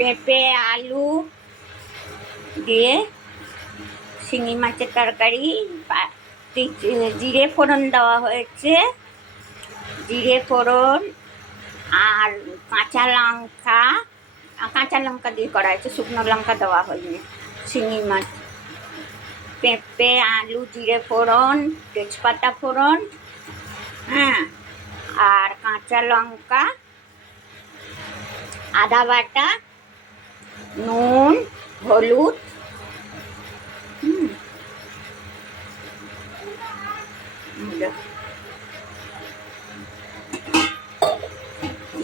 পেঁপে আলু দিয়ে শিঙি মাছের তরকারি। জিরে ফোড়ন দেওয়া হয়েছে, জিরে ফোড়ন আর কাঁচা লঙ্কা দিয়ে করা হয়েছে, শুকনো লঙ্কা দেওয়া হয়নি। শিঙি মাছ, পেঁপে আলু জিরে ফোড়ন, তেজপাতা ফোড়ন, হ্যাঁ, আর কাঁচা লঙ্কা, আদা বাটা, নুন, হলুদ,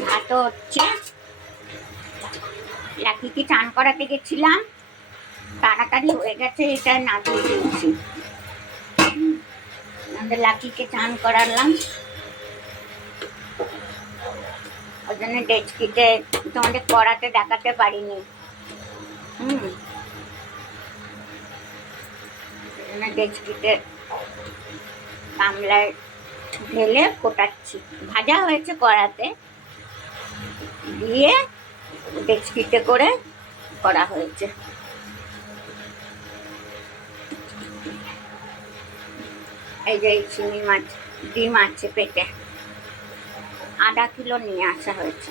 ভাত হচ্ছে। লাকিকে চান করাতে গেছিলাম, তাড়াতাড়ি হয়ে গেছে, এটা না দিয়ে দিয়েছি। আমাদের লাকিকে চান করালাম, ওই জন্য ডেচকিতে তোমাদের করাতে দেখাতে পারিনি। ডেচকিতে গামলায় ঢেলে ফোটাচ্ছি। ভাজা হয়েছে কড়াতে, দিয়ে ডেচকিতে করে করা হয়েছে। এই যে চিংড়ি মাছ, ডিম আছে পেটে, আধা কিলো নিয়ে আসা হয়েছে।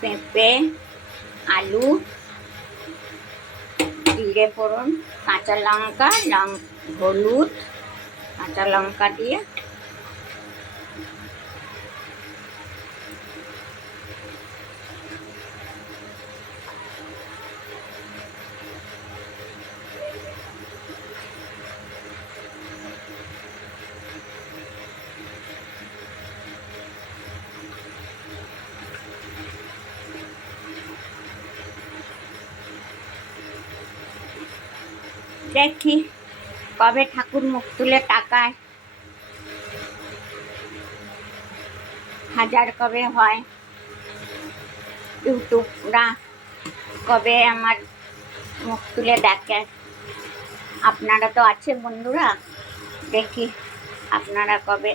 পেঁপে আলু জিরে ফোড়ন, কাঁচা লঙ্কা, হলুদ, কাঁচা লঙ্কা দিয়ে দেখি কবে ঠাকুর মুখ তুলে তাকায়, হাজার কবে হয়, ইউটিউবরা কবে আমার মুখ তুলে দেখে। আপনারা তো আছে বন্ধুরা, দেখি আপনারা কবে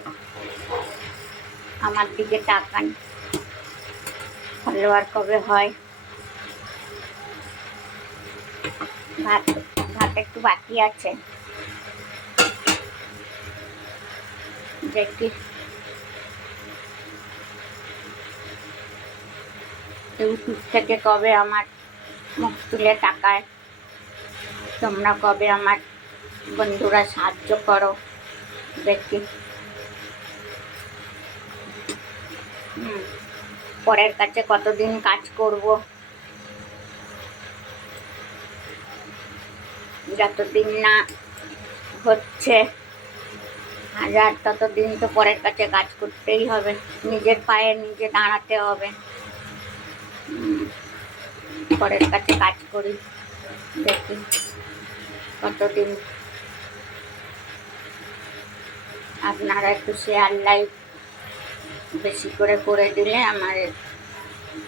আমার দিকে তাকান, ফলোয়ার কবে হয়। ভাত একটু বাকি আছে, দেখি ইউটিউব থেকে কবে আমার মুখ তুলে তাকায়, তোমরা কবে আমার বন্ধুরা সাহায্য করো, দেখি। পরের কাছে কতদিন কাজ করব, যতদিন না হচ্ছে হাজার, ততদিন তো পরের কাছে কাজ করতেই হবে, নিজের পায়ে নিজে দাঁড়াতে হবে। পরের কাছে কাজ করি, দেখি কতদিন। আপনারা একটু শেয়ার লাইক বেশি করে করে দিলে আমার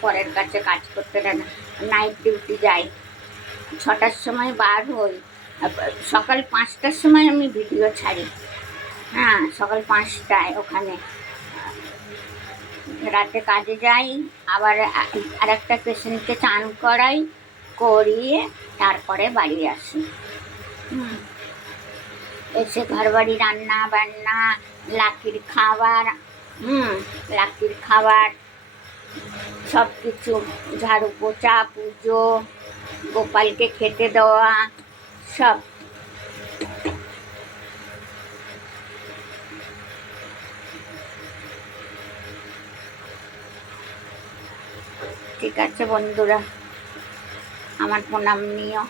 পরের কাছে কাজ করতে দেয়। নাইট ডিউটি যাই, 6টার সময় বার হই, সকাল 5টার সময় আমি ভিডিও ছাড়ি। হ্যাঁ, সকাল 5টায় ওখানে, রাতে কাজে যাই, আবার আর একটা পেশেন্টকে চান করাই, করিয়ে তারপরে বাড়ি আসি। এসে ঘর বাড়ি রান্না বান্না, লাকির খাবার সব কিছু, ঝাড়ু পোছা, পুজো, গোপালকে খেতে দেওয়া, সব। ঠিক আছে বন্ধুরা, আমার প্রণাম নিও।